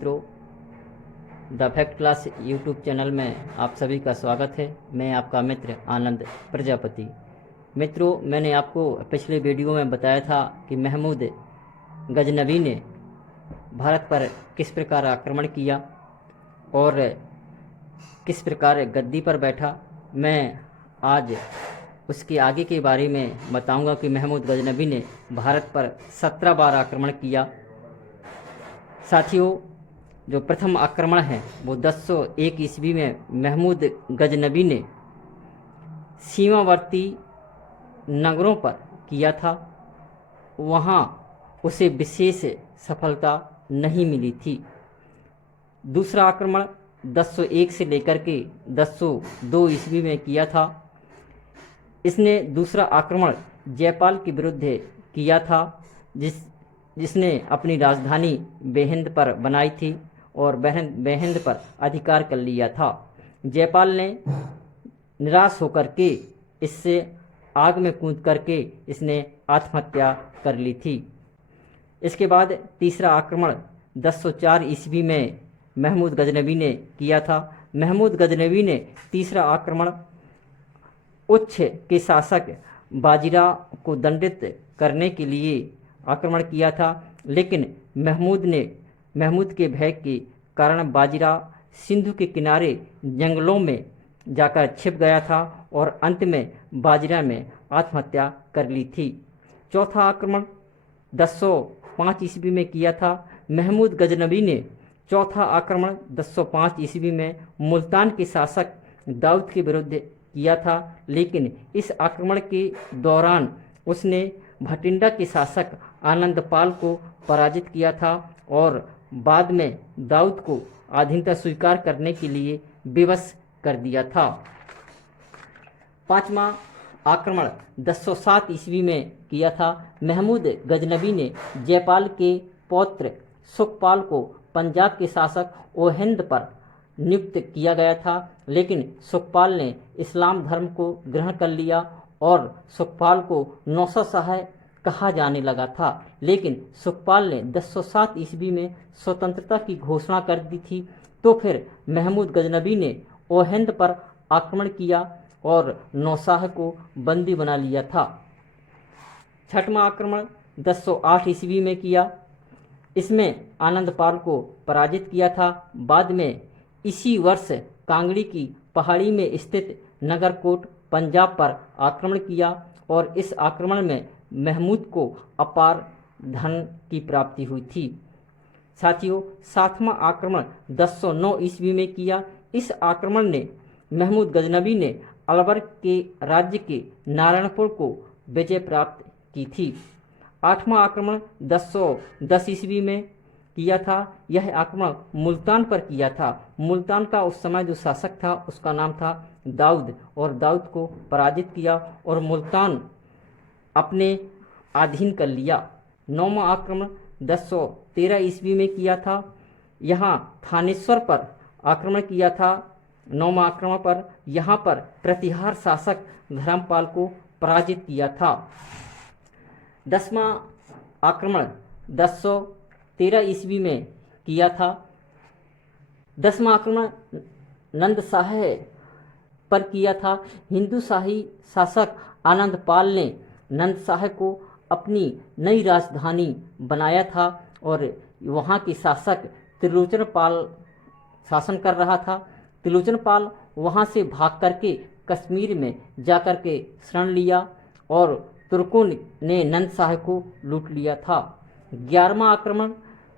मित्रों, the fact class YouTube channel में आप सभी का स्वागत है। मैं आपका मित्र आनंद प्रजापति। मित्रों, मैंने आपको पिछले वीडियो में बताया था कि महमूद गजनवी ने भारत पर किस प्रकार आक्रमण किया और किस प्रकार गद्दी पर बैठा। मैं आज उसके आगे के बारे में बताऊंगा कि महमूद गजनवी ने भारत पर 17 बार आक्रमण किया। साथियों, जो प्रथम आक्रमण है वो 1001 ईस्वी में महमूद गजनवी ने सीमावर्ती नगरों पर किया था। वहाँ उसे विशेष सफलता नहीं मिली थी। दूसरा आक्रमण 1001 से लेकर के 1002 ईस्वी में किया था। इसने दूसरा आक्रमण जयपाल के विरुद्ध किया था, जिसने अपनी राजधानी बेहिंद पर बनाई थी और बेहिंद पर अधिकार कर लिया था। जयपाल ने निराश होकर के इससे आग में कूद करके इसने आत्महत्या कर ली थी। इसके बाद तीसरा आक्रमण 1004 ईस्वी में महमूद गजनवी ने किया था। महमूद गजनवी ने तीसरा आक्रमण उच्छ के शासक बाजीराव को दंडित करने के लिए आक्रमण किया था, लेकिन महमूद के भय के कारण बाजीराव सिंधु के किनारे जंगलों में जाकर छिप गया था और अंत में बाजीराव ने आत्महत्या कर ली थी। चौथा आक्रमण 1005 ईस्वी में किया था। महमूद गजनवी ने चौथा आक्रमण 1005 ईस्वी में मुल्तान के शासक दाऊद के विरुद्ध किया था, लेकिन इस आक्रमण के दौरान उसने भटिंडा के शासक आनंदपाल को पराजित किया था और बाद में दाऊद को अधीनता स्वीकार करने के लिए विवश कर दिया था। पांचवा आक्रमण 1007 ईस्वी में किया था। महमूद गजनवी ने जयपाल के पौत्र सुखपाल को पंजाब के शासक ओहिंद पर नियुक्त किया गया था, लेकिन सुखपाल ने इस्लाम धर्म को ग्रहण कर लिया और सुखपाल को नौशाह कहा जाने लगा था। लेकिन सुखपाल ने 1007 ईस्वी में स्वतंत्रता की घोषणा कर दी थी। तो फिर महमूद गजनवी ने ओहिंद पर आक्रमण किया और नौशाह को बंदी बना लिया था। छठवां आक्रमण 1008 ईस्वी में किया। इसमें आनंदपाल को पराजित किया था। बाद में इसी वर्ष कांगड़ी की पहाड़ी में स्थित नगरकोट पंजाब पर आक्रमण किया और इस आक्रमण में महमूद को अपार धन की प्राप्ति हुई थी। साथियों, सातवां आक्रमण 1009 ईस्वी में किया। इस आक्रमण ने महमूद गजनवी ने अलवर के राज्य के नारायणपुर को विजय प्राप्त की थी। आठवां आक्रमण 1010 ईस्वी में किया था। यह आक्रमण मुल्तान पर किया था। मुल्तान का उस समय जो शासक था उसका नाम था दाऊद, और दाऊद को पराजित किया और मुल्तान अपने अधीन कर लिया। नौवां आक्रमण 1013 ईस्वी में किया था। यहाँ थानेश्वर पर आक्रमण किया था। नौवां आक्रमण पर यहाँ पर प्रतिहार शासक धर्मपाल को पराजित किया था। 10वां आक्रमण 1013 ईस्वी में किया था। 10वां आक्रमण नंदशाह पर किया था। हिंदू शाही शासक आनंदपाल ने नंदशाह को अपनी नई राजधानी बनाया था और वहाँ के शासक त्रिलोचनपाल शासन कर रहा था। त्रिलोचनपाल वहाँ से भाग करके कश्मीर में जाकर के शरण लिया और तुर्कों ने नंदशाह को लूट लिया था। 11वां आक्रमण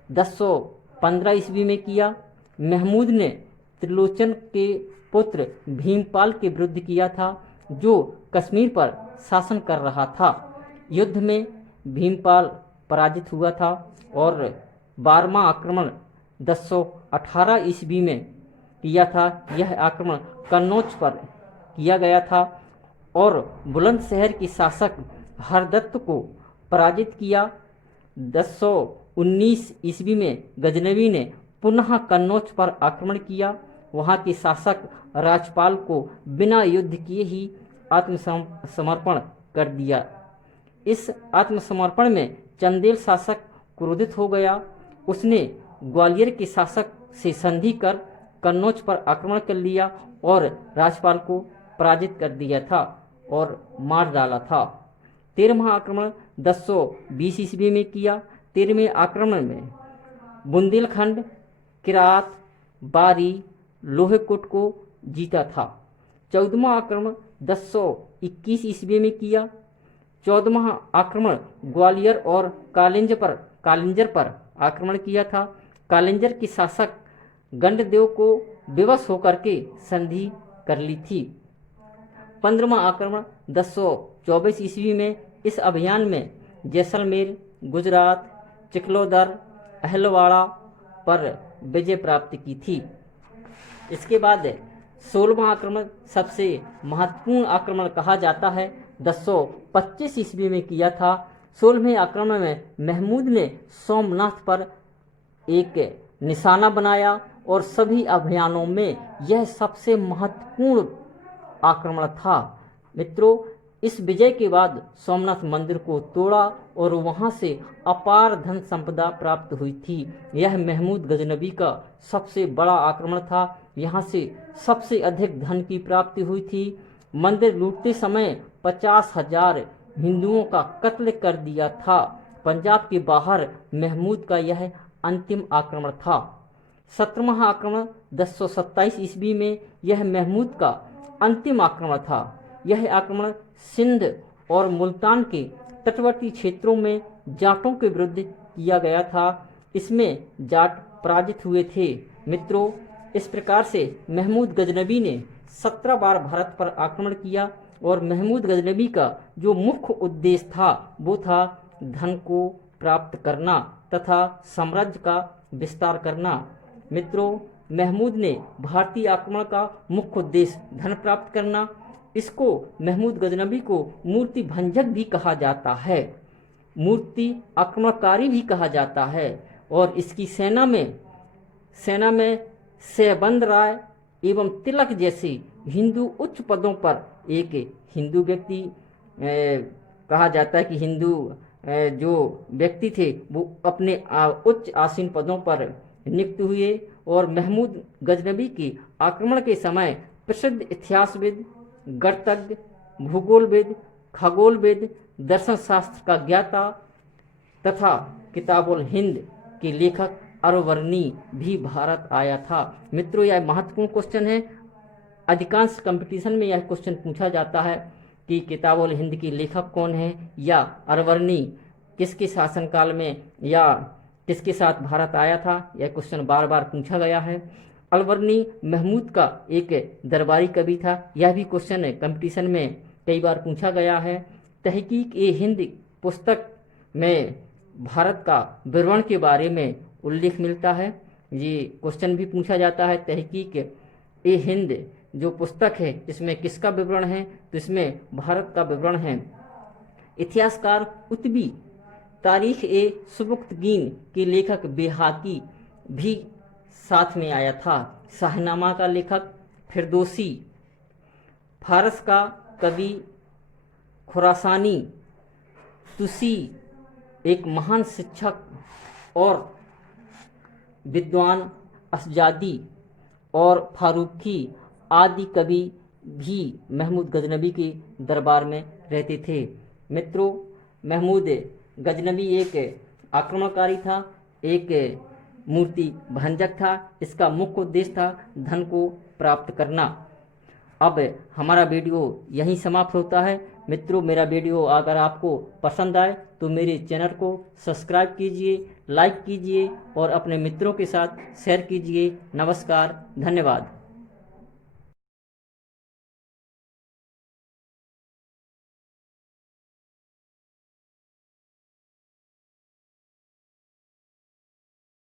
1015 ईस्वी में किया। महमूद ने त्रिलोचन के पुत्र भीमपाल के विरुद्ध किया था, जो कश्मीर पर शासन कर रहा था। युद्ध में भीमपाल पराजित हुआ था और 12वां आक्रमण 1018 ईस्वी में किया था। यह आक्रमण कन्नौज पर किया गया था और बुलंदशहर के शासक हरदत्त को पराजित किया। 1019 ईस्वी में गजनवी ने पुनः कन्नौज पर आक्रमण किया। वहाँ के शासक राजपाल को बिना युद्ध किए ही आत्मसमर्पण कर दिया। इस आत्मसमर्पण में चंदेल शासक क्रोधित हो गया। उसने ग्वालियर के शासक से संधि कर कन्नौज पर आक्रमण कर लिया और राजपाल को पराजित कर दिया था और मार डाला था। 13वां आक्रमण 1020 ईस्वी में किया। 13वें आक्रमण में बुंदेलखंड, किरात, बारी, लोहेकोट को जीता था। 14वां आक्रमण 1021 ईस्वी में किया। 14वां आक्रमण ग्वालियर और कालिंजर पर आक्रमण किया था। कालिंजर के शासक गंडदेव को विवश होकर के संधि कर ली थी। 15वां आक्रमण 1024 ईस्वी में। इस अभियान में जैसलमेर, गुजरात, चिखलोदर, अहलवाड़ा पर विजय प्राप्त की थी। इसके बाद 16वां आक्रमण सबसे महत्वपूर्ण आक्रमण कहा जाता है, 1025 ईस्वी में किया था। 16वें आक्रमण में महमूद ने सोमनाथ पर एक निशाना बनाया और सभी अभियानों में यह सबसे महत्वपूर्ण आक्रमण था। मित्रों, इस विजय के बाद सोमनाथ मंदिर को तोड़ा और वहां से अपार धन संपदा प्राप्त हुई थी। यह महमूद गजनबी का सबसे बड़ा आक्रमण था। यहाँ से सबसे अधिक धन की प्राप्ति हुई थी। मंदिर लूटते समय 50,000 हिंदुओं का कत्ल कर दिया था। पंजाब के बाहर महमूद का यह अंतिम आक्रमण था। 17वां आक्रमण 1027 ईस्वी में। यह महमूद का अंतिम आक्रमण था। यह आक्रमण सिंध और मुल्तान के तटवर्ती क्षेत्रों में जाटों के विरुद्ध किया गया था। इसमें जाट पराजित हुए थे। मित्रों, इस प्रकार से महमूद गजनबी ने 17 बार भारत पर आक्रमण किया और महमूद गजनबी का जो मुख्य उद्देश्य था वो था धन को प्राप्त करना तथा साम्राज्य का विस्तार करना। मित्रों, महमूद ने भारतीय आक्रमण का मुख्य उद्देश्य धन प्राप्त करना। इसको महमूद गजनबी को मूर्ति भंजक भी कहा जाता है, मूर्ति आक्रमणकारी भी कहा जाता है। और इसकी सेना में सहबंद राय एवं तिलक जैसे हिंदू उच्च पदों पर एक हिंदू व्यक्ति कहा जाता है कि हिंदू जो व्यक्ति थे वो अपने उच्च आसीन पदों पर नियुक्त हुए। और महमूद गजनबी के आक्रमण के समय प्रसिद्ध इतिहासविद, गणितज्ञ, भूगोलविद, खगोलविद, दर्शन शास्त्र का ज्ञाता तथा किताबुल हिंद के लेखक अरवर्णी भी भारत आया था। मित्रों, यह महत्वपूर्ण क्वेश्चन है। अधिकांश कंपटीशन में यह क्वेश्चन पूछा जाता है कि किताबुल हिंद के लेखक कौन है या अरवर्णी किसके शासनकाल में या किसके साथ भारत आया था। यह क्वेश्चन बार बार पूछा गया है। अरवर्णी महमूद का एक दरबारी कवि था। यह भी क्वेश्चन कंपटीशन में कई बार पूछा गया है। तहकीक-ए-हिंद पुस्तक में भारत का विवरण के बारे में उल्लेख मिलता है। ये क्वेश्चन भी पूछा जाता है। तहकीक-ए-हिंद जो पुस्तक है इसमें किसका विवरण है, तो इसमें भारत का विवरण है। इतिहासकार कुतुबी तारीख-ए-सुबुक्तगीन के लेखक बेहाकी भी साथ में आया था। शाहनामा का लेखक फिरदौसी, फारस का कवि खुरासानी, तुसी एक महान शिक्षक और विद्वान असजादी और फारूकी आदि कवि भी महमूद गजनबी के दरबार में रहते थे। मित्रों, महमूद गजनबी एक आक्रमणकारी था, एक मूर्ति भंजक था। इसका मुख्य उद्देश्य था धन को प्राप्त करना। अब हमारा वीडियो यहीं समाप्त होता है। मित्रों, मेरा वीडियो अगर आपको पसंद आए तो मेरे चैनल को सब्सक्राइब कीजिए, लाइक कीजिए और अपने मित्रों के साथ शेयर कीजिए। नमस्कार, धन्यवाद।